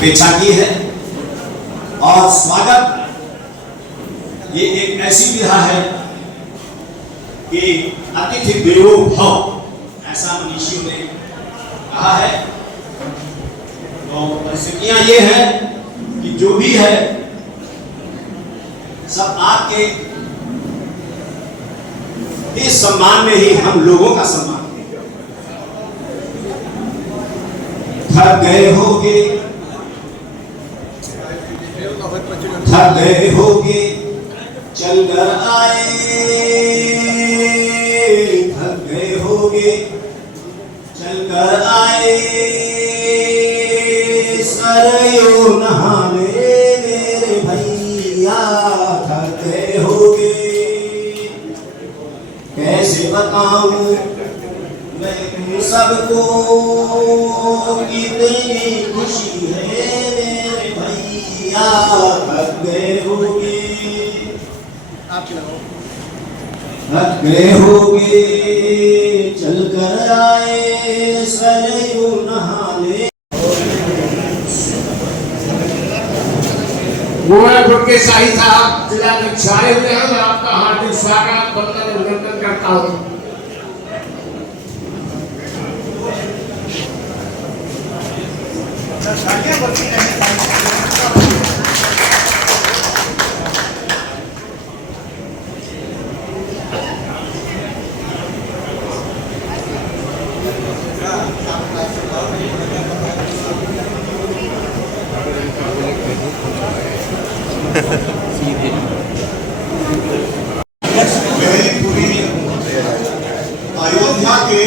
अपेक्षा की है। और स्वागत ये एक ऐसी विधा है कि अतिथि देवो भव, ऐसा मनीषियों ने कहा है। तो परिस्थितियां ये है कि जो भी है सब आपके इस सम्मान में ही हम लोगों का सम्मान। थक गए होगे, थक गए होगे, चल कर आए, थक गए होगे, चल कर आए, सरयू नहाने मेरे भैया, थक गए होगे। कैसे बताऊं मैं तुम सबको कितनी खुशी है मेरे भैया, थक गए होगे, थक गए होगे, चल कर आए, सरयू नहाने। गोरखपुर के शाही साहब जिला में छाए हुए हैं। मैं आपका हार्दिक स्वागत वंदन अभिनंदन करता हूँ। अयोध्या के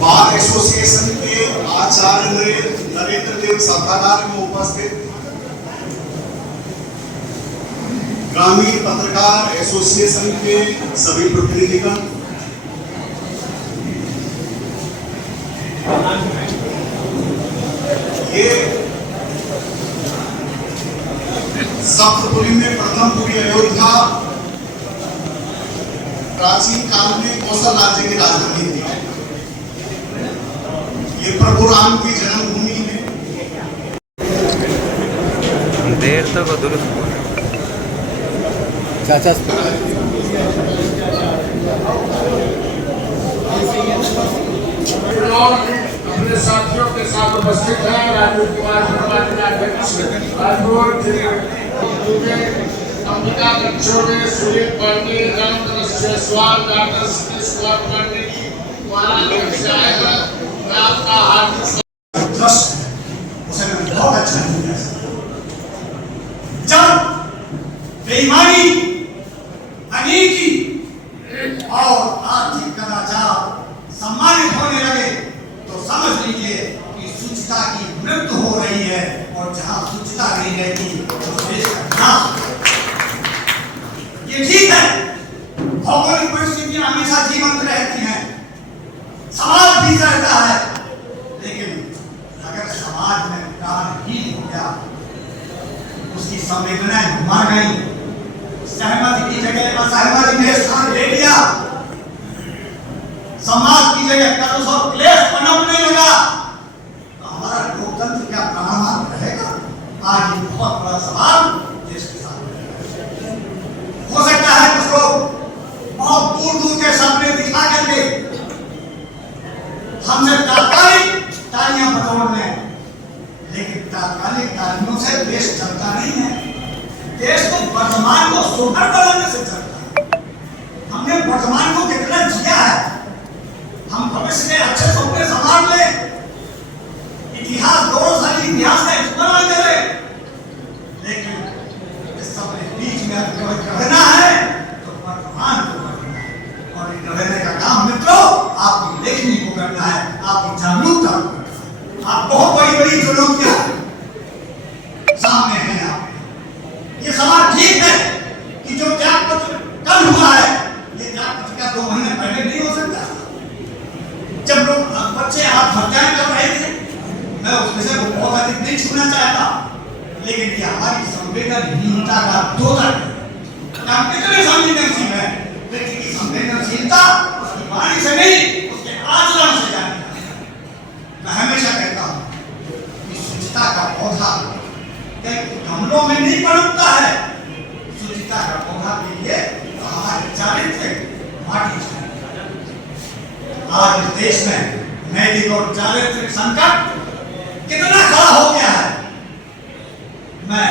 बार एसोसिएशन के आचार्य नरेंद्र देव सभागार में उपस्थित ग्रामीण पत्रकार एसोसिएशन के सभी प्रतिनिधिगण, ये सप्तपुरी में प्रथम पुरी अयोध्या प्राचीन काल में कौशल राज्य की राजधानी थी। ये प्रभु राम की जन्मभूमि है। देर तक दुरुस्त चाचा अपने साथियों के साथ उपस्थित हैं राजीव कुमार अंबिका गच्छोड़े, सुरेश पांडे, रामकृष्ण स्वाद, डॉक्टर सतीश कुमार पांडे जी आएगा। मैं आपका हार्दिक उसे मैं बहुत अच्छा नहीं कह सकता। जब बेईमानी, अनीति और आर्थिक कदाचार सम्मानित होने लगे तो समझ लीजिए कि शुचिता की मृत्यु हो रही है, और जहां शुचिता नहीं रहती तो देश का नाश। ये ठीक है, भौगोलिक परिस्थितियां हमेशा जीवंत रहती हैं, समाज भी रहता है, लेकिन अगर समाज में प्राणहीन हो गया, उसकी संवेदनाएं मर गई, सहमति की जगह असहमति ने स्थान ले लिया, समाज की जगह कलुष और क्लेश पनपने लगा, तो हमारा लोकतंत्र क्या प्राणवान रहेगा? आज ये बहुत बड़ा सवाल देश के सामने हो सकता है। कुछ लोग बहुत दूर दूर के सपने दिखा करके हमसे तात्कालिक तालियां बटोर लें, लेकिन तात्कालिक तालियों से देश चलता नहीं है। देश तो वर्तमान को सुधार बनाने से चलता है। हमने वर्तमान को कितना जिया है, हम भविष्य के अच्छे सपने संभाल ले, इतिहास गौरवशाली इतिहास का इस्तेमाल करें, लेकिन इस सबके बीच में रहना है तो वर्तमान को करना है। और रहने का काम मित्रों आपकी लेखनी को करना है, आपकी जागरूकता को करना है। आप बहुत बड़ी बड़ी चुनौतियां सामने हैं आपके। ये सवाल ठीक है कि जो त्यागपत्र कल हुआ है, ये त्यागपत्र का 2 महीने पहले नहीं हो सकता। जब लोग बच्चे आत्महत्या कर रहे थे, मैं उस विषय को बहुत अधिक नहीं छूना चाहता, लेकिन ये हमारी संवेदनहीनता का दोहन है। हम कितने संवेदनशील हैं, लेकिन ये संवेदनशीलता उसकी वाणी से नहीं, उसके आचरण से जानी जाती है। गमलों में नहीं पनपता है। सुचिता का पौधा के लिए हमारे चारित्र्य माटी चाहिए। आज इस देश में नैतिक और चारित्रिक संकट कितना खड़ा हो गया है। मैं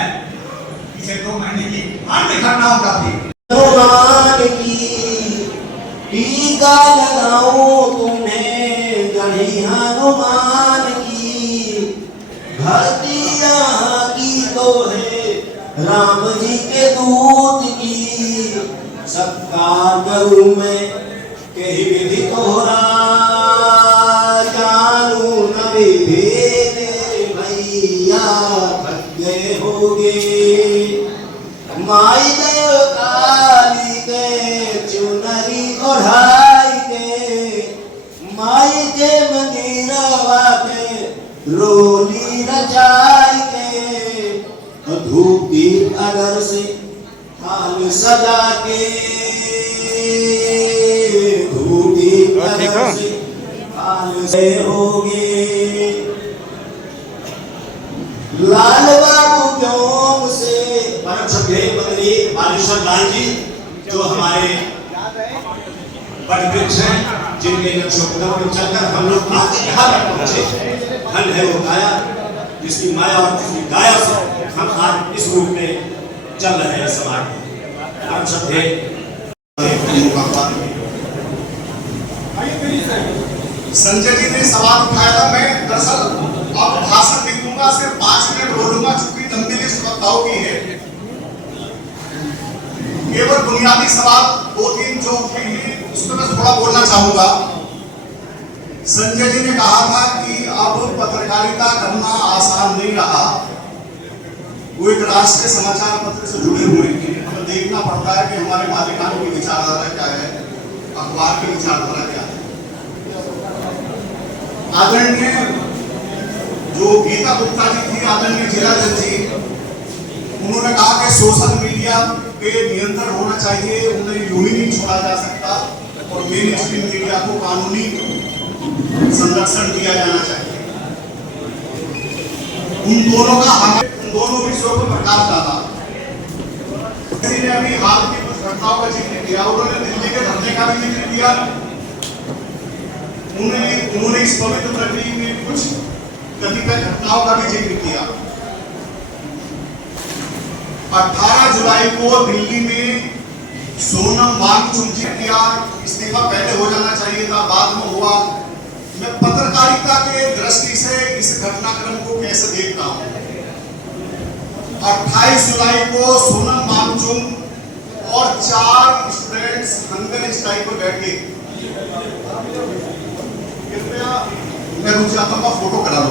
इसे 2 महीने की अन्य घटनाओं का भी हनुमान की टीका लगाऊं तुम्हें, गढ़ी हनुमान की धरती यहाँ की तो है राम जी के दूत की। सत्कार करूं मैं कही विधि तोहरा, जानू न विधि भैया थक गए होगे। माई देव काली के चुनरी ओढ़ाई के, माई के मंदिरवा के रोली रचाई के, धूप दीप अगर से थाल सजा के, धूप दीप अगर से थाल से होगे। लाल बाबू क्यों से परम श्रद्धेय बदली बालेश्वर लाल जी, जो हमारे वटवृक्ष हैं, जिनके नक्शोपदों पर चलकर हम लोग आज यहाँ तक पहुंचे। धन है वो काया जिसकी माया और जिसकी गाया से हम आज इस रूप में चल रहे हैं समाज में। परम श्रद्धेय संजय जी ने सवाल उठाया था। मैं दरअसल अब भाषण नहीं दूंगा, सिर्फ 5 मिनट बोलूंगा, चूंकि लंबी लिस्ट वक्ताओं की है। केवल बुनियादी सवाल 2-3 जो उठे हैं उस पर मैं थोड़ा बोलना चाहूंगा। संजय जी ने कहा था कि अब पत्रकारिता करना आसान नहीं रहा। वो एक राष्ट्रीय समाचार पत्र से जुड़े हुए हैं, हमें देखना पड़ता है कि हमारे मालिकान की विचारधारा क्या है, अखबार की विचारधारा क्या है। आदरणीय जो गीता गुप्ता जी थी, आदरणीय जिला जज जी, उन्होंने कहा कि सोशल मीडिया पे नियंत्रण होना चाहिए, उन्हें यूं ही नहीं छोड़ा जा सकता और मेन स्ट्रीम मीडिया को कानूनी संरक्षण दिया जाना चाहिए। उन दोनों विषयों पर प्रकाश डाला। किसी ने अभी हाल की कुछ घटनाओं का जिक्र किया, उन्होंने दिल्ली के धरने का भी जिक्र किया। उन्होंने इस पवित्र नगरी में कुछ कतिपय घटनाओं का भी जिक्र किया। 18 जुलाई को दिल्ली में सोनम वांगचुक जी किया, इस्तीफा पहले हो जाना चाहिए था, बाद में हुआ। मैं पत्रकारिता के दृष्टि से इस घटनाक्रम को कैसे देखता हूं। 28 जुलाई को सोनम वांगचुक और 4 स्टूडेंट्स हंगर स्ट्राइक पर बैठे। कृपया मैं रुक जाता हूँ, फोटो करा लो।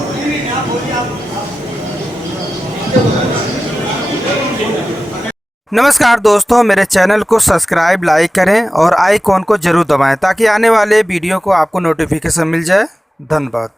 नमस्कार दोस्तों, मेरे चैनल को सब्सक्राइब, लाइक करें और आइकॉन को जरूर दबाएं ताकि आने वाले वीडियो को आपको नोटिफिकेशन मिल जाए। धन्यवाद।